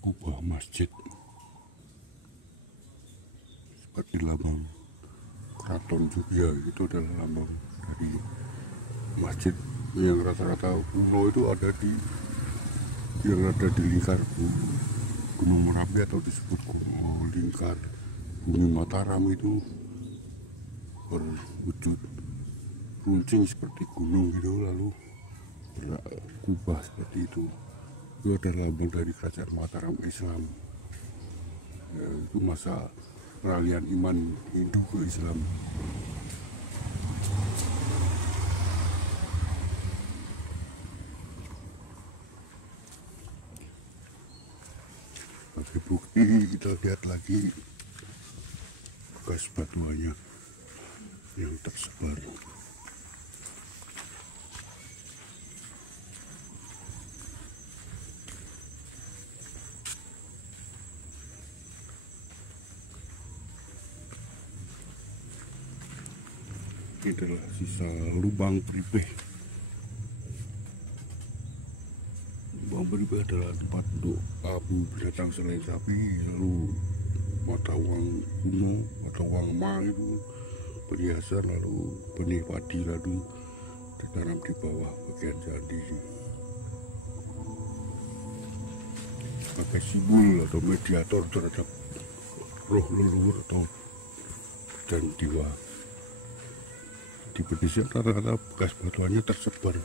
kubah masjid seperti lambang Keraton Jogja. Itu adalah lambang dari masjid yang rata-rata kuno itu ada di lingkar Gunung Merapi atau disebut lingkar Bumi Mataram. Itu berwujud runcing seperti gunung gitu, lalu berkubah seperti itu. Itu adalah lambang dari kerajaan Mataram Islam. Itu masa peralihan iman Hindu ke Islam. Sebagai bukti kita lihat lagi bekas batuannya yang tersebar. Ini adalah sisa lubang Pripeh. Lubang Pripeh adalah tempat untuk abu binatang selain sapi, lalu mata uang kuno, mata uang emas itu perhiasan, lalu benih padi, lalu ditanam di bawah bagian candi. Pakai simbol atau mediator terhadap roh leluhur atau dan dewa. Di pedesaan rata-rata bekas batuannya tersebar.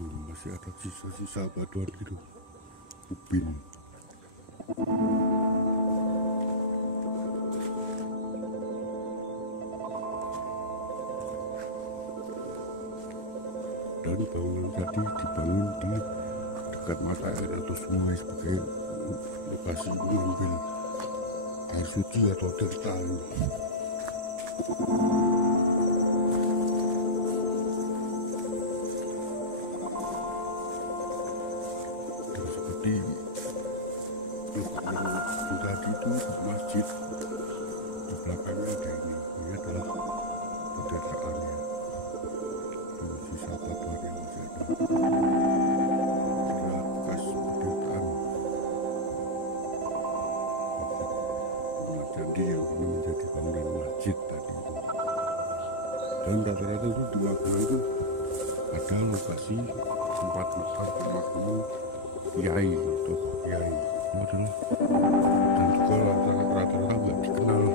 Masih ada sisa-sisa batuan gitu, ubin. Dan bangunan tadi dibangun di dekat mata air atau sungai sebagai lokasi mengambil air suci atau tirta. Seperti tadi itu masjid, di belakangnya ada ini adalah pedesaan. Sisa batuan yang masih ada bekas pedesaan. Jadi yang ini menjadi bangunan masjid tadi itu. Dan rata-rata itu di Magelang itu ada lokasi tempat makam kiai atau kiai itu adalah, dan juga rata-rata nggak dikenal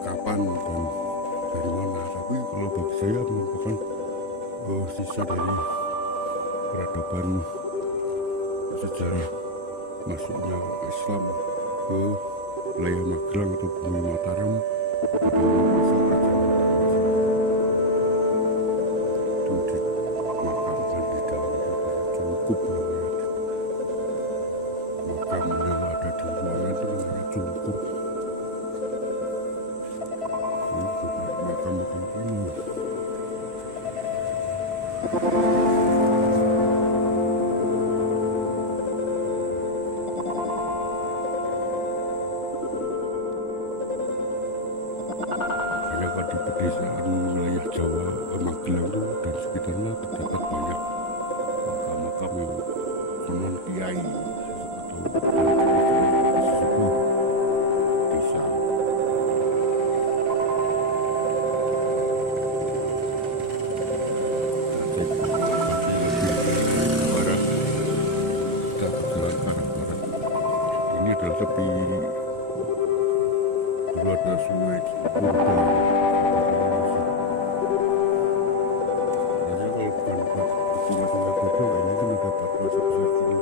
kapan dan dari mana. Tapi kalau bagi saya merupakan sisa dari peradaban sejarah masuknya Islam ke wilayah Magelang atau Bumi Mataram pada masa kerajaan itu dimakamkan di dalam Cungkup namanya. Makam yang ada di ruangan itu namanya Cungkup. Makam-makam kuno. Ada di pedesaan wilayah Jawa, Magelang itu dan sekitarnya terdapat banyak makam-makam yang konon kiai atau desa. model tepi dulu ada sungai Purba. Jadi kalau bukan sungai Purba ini kan ada Papua sebesar ini.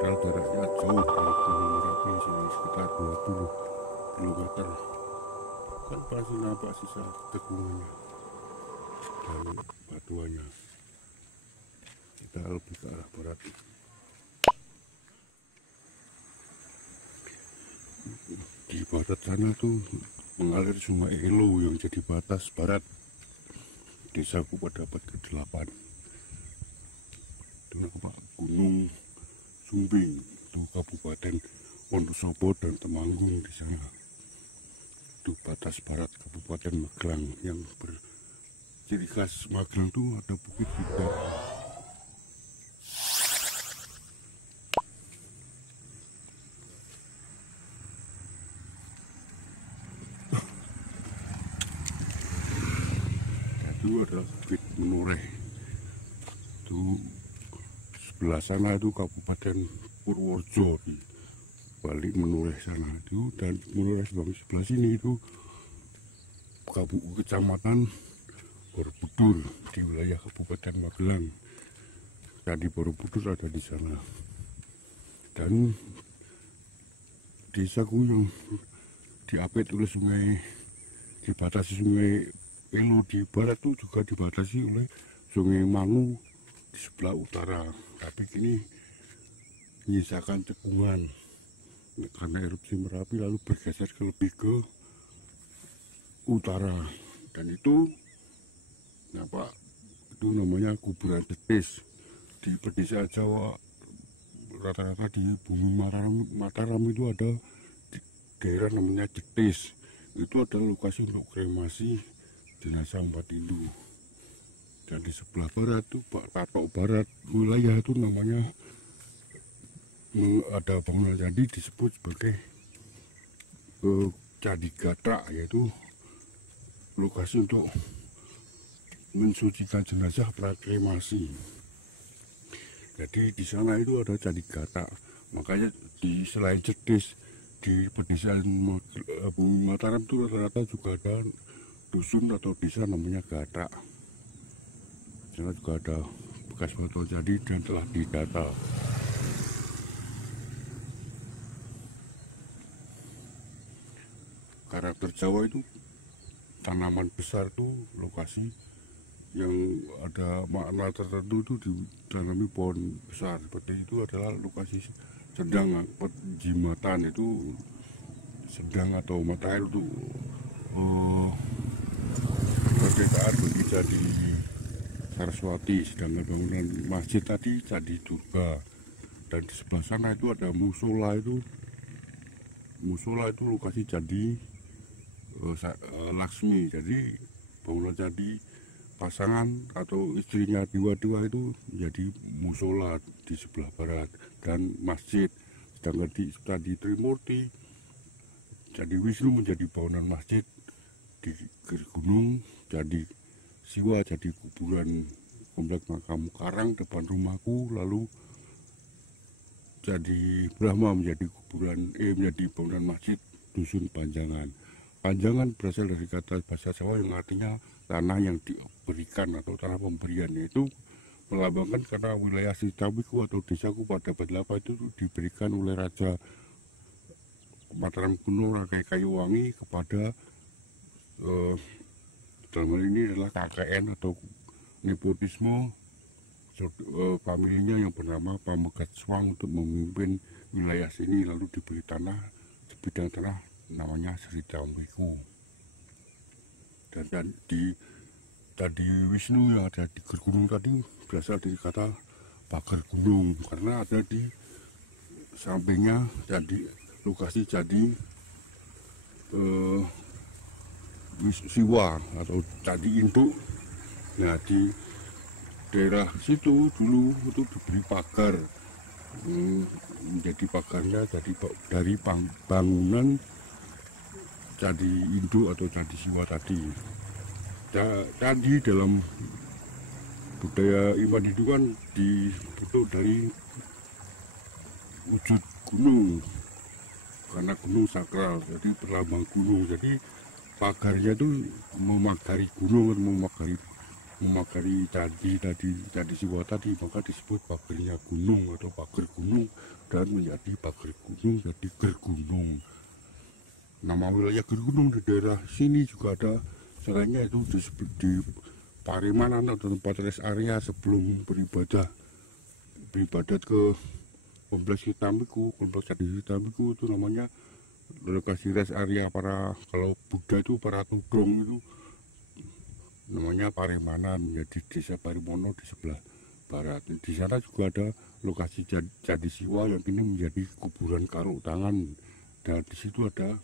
Padahal jaraknya jauh kalau Gunung Merapi sini sekitar 20 km. Kan pasti nampak sisa tekungannya dan batuannya. Kita lebih ke arah barat. Di barat sana tuh mengalir sungai Elo yang jadi batas barat desaku pada abad ke-8. Itu nampak Gunung Sumbing, itu Kabupaten Wonosobo dan Temanggung di sana. Itu batas barat Kabupaten Magelang. Yang berciri khas Magelang itu ada Bukit Bintang. Itu adalah Bukit Menoreh. Itu sebelah sana itu Kabupaten Purworejo di balik Menoreh sana itu, dan Menoreh sebelah sini itu Kecamatan Borobudur di wilayah Kabupaten Magelang. Jadi Borobudur ada di sana. Dan desaku yang diapit oleh sungai, dibatasi sungai Elo di barat itu juga dibatasi oleh Sungai Mangu di sebelah utara. Tapi kini menyisakan cekungan karena erupsi Merapi lalu bergeser lebih ke utara, dan itu nampak itu namanya kuburan Jetis. Di pedesaan Jawa rata-rata di bumi Mataram itu ada daerah namanya Jetis. Itu adalah lokasi untuk kremasi jenazah umat Hindu. Dan di sebelah barat itu Patok Barat wilayah itu namanya ada bangunan candi disebut sebagai Candi Gatra, yaitu lokasi untuk mensucikan jenazah prakremasi. Jadi di sana itu ada Candi Gatra. Makanya di selain Jetis di pedesaan bumi Mataram itu rata-rata juga ada dusun atau desa namanya Gatra. Sana juga ada bekas batu candi dan telah didata. Karakter Jawa itu tanaman besar tuh lokasi yang ada makna tertentu itu ditanami pohon besar seperti itu adalah lokasi sedang penjimatan, itu sedang atau matahari itu kemerdekaan berbicara di Saraswati, sedangkan bangunan masjid tadi Candi Durga, dan di sebelah sana itu ada musola itu lokasi Candi Laksmi. Jadi bangunan candi pasangan atau istrinya dewa-dewa itu menjadi musola di sebelah barat, dan masjid. Sedangkan di Candi Trimurti, Candi Wisnu menjadi bangunan masjid. Di gunung Candi Siwa jadi kuburan komplek makam Karang depan rumahku, lalu Candi Brahma menjadi menjadi bangunan masjid dusun Panjangan. Panjangan berasal dari kata bahasa Jawa yang artinya tanah yang diberikan atau tanah pemberian, yaitu melambangkan karena wilayah Sitamiku atau desaku pada abad 8 itu diberikan oleh Raja Mataram kuno Rakai Kayuwangi kepada dalam hal ini adalah KKN atau nepotisme familinya yang bernama Pamegat Swang untuk memimpin wilayah sini, lalu diberi tanah sebidang tanah namanya Sritambiku. Dan tadi Wisnu yang ada di gunung tadi berasal dari kata pagar gunung karena ada di sampingnya jadi lokasi jadi Siwa atau Candi Induk. Nah di daerah situ dulu itu diberi pagar, menjadi pagarnya jadi dari bangunan Candi Induk atau Candi Siwa tadi. Candi dalam budaya iman itu kan dibentuk dari wujud gunung. karena gunung sakral, jadi berlambang gunung. Jadi pagarnya itu memagari gunung atau memagari candi Siwa tadi, maka disebut pagarnya gunung atau pagar gunung, dan menjadi pagar gunung jadi ger gunung. Nama wilayah ger gunung di daerah sini juga ada, selainnya itu disebut di Parimanan atau tempat rest area sebelum beribadat ke kompleks Hitamiku, kompleks Candi Hitamiku itu namanya lokasi rest area para, kalau Buddha itu para tudong itu namanya Parimanan, menjadi desa Parimono di sebelah barat. Di sana juga ada lokasi Candi Siwa yang kini menjadi kuburan Karutangan, dan di situ ada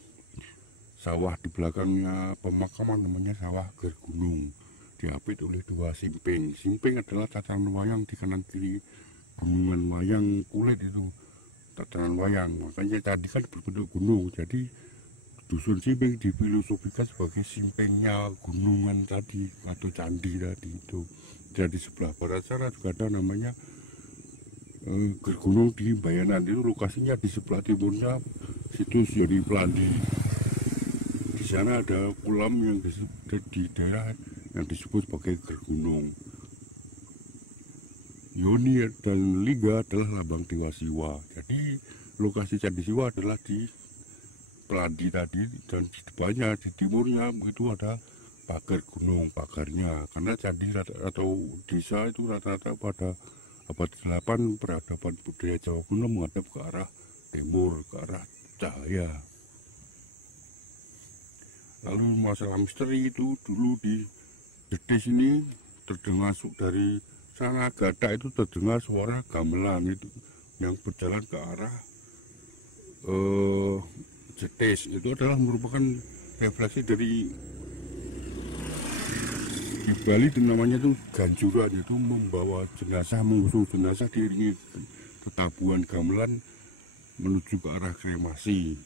sawah di belakangnya pemakaman namanya sawah Ger Gunung, diapit oleh dua simping. Simping adalah tatanan wayang di kanan kiri gunungan wayang kulit itu, tatanan wayang, makanya tadi kan berbentuk gunung. Jadi dusun simping difilosofikan sebagai simpingnya gunungan tadi atau candi tadi itu. Jadi sebelah barat sana juga ada namanya Ger Gunung di Bayanan, itu lokasinya di sebelah timurnya situs Yoni Pelandi. Di sana ada kolam yang di daerah yang disebut sebagai Ger Gunung. Yoni dan Liga adalah lambang Dewa Siwa. Jadi lokasi Candi Siwa adalah di Pelandi tadi, dan di depannya di timurnya itu ada pagar gunung, pagarnya, karena candi atau desa itu rata-rata pada abad 8 peradaban budaya Jawa kuno menghadap ke arah timur, ke arah cahaya. Lalu masalah misteri itu dulu di Jetis ini terdengar dari sana Gada itu terdengar suara gamelan itu yang berjalan ke arah Jetis. Itu adalah merupakan refleksi dari di Bali, itu namanya itu ganjuran, itu membawa jenazah, mengusung jenazah diiringi ketabuhan gamelan menuju ke arah kremasi.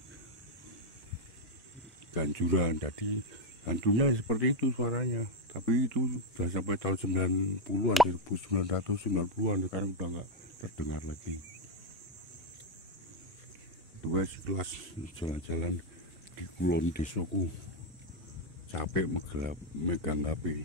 Ganjuran, jadi hantunya seperti itu suaranya, tapi itu sudah sampai tahun 90-an, 1990-an, sekarang udah nggak terdengar lagi. Itu guys, kelas jalan-jalan di Kulon Desoku, capek megang HP.